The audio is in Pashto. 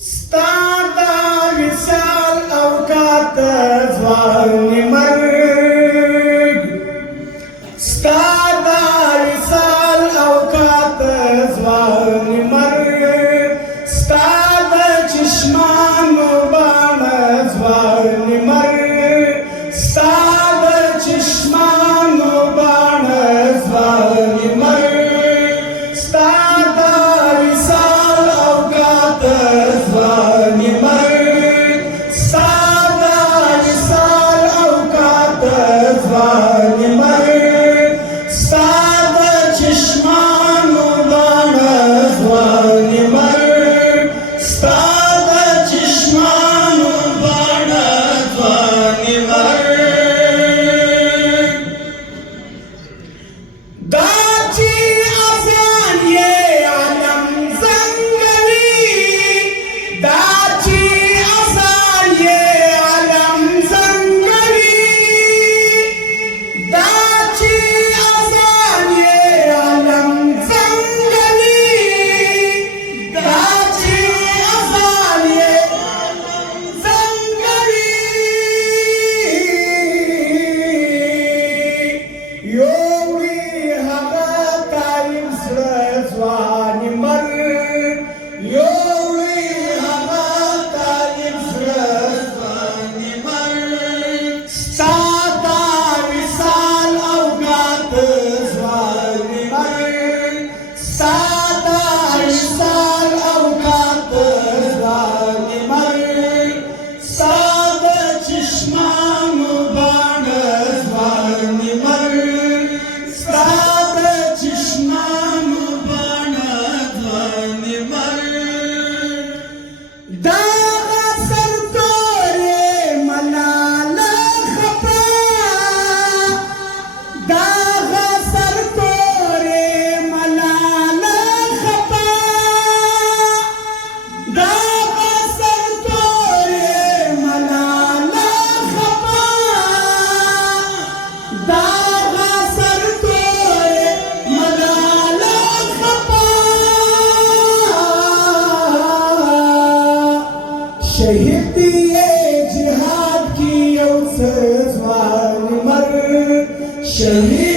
ستا دا وصال اوقات ځوان مرګ ستا دا وصال اوقات ځوان مرګ ستا د چشمانو باڼه ځوان مرګ ستا د چشمانو باڼه ځوان مرګ ستا دا وصال اوقات ځوان مرګ ستا دا وصال اوقات ځوان مرګ ستا د چشمانو باڼه ځوان مرګ ستا د چشمانو باڼه ځوان مرګ دا چې افغان یې عالم زنګوي دا چې افغان یې عالم زنګوي دا چې افغان یې عالم زنګوي دا چې افغان یې زنګوي یو وی هغه تایم زړه ځوان مرګ یو وی هغه تایم زړه ځوان مرګ ستا دا وصال اوقات ځوان مرګ ستا دا وصال اوقات ځوان مرګ ستا د چشمانو باڼه ځوان مرګ ستا د چشمانو باڼه ځوان مرګ دغه سرتورې ملاله خپه دغه سرتورې ملاله خپه دغه سرتورې ملاله خپه دغه سرتورې ملاله خپه شهید دی جهاد کی یو څه ځوان مرګ شهید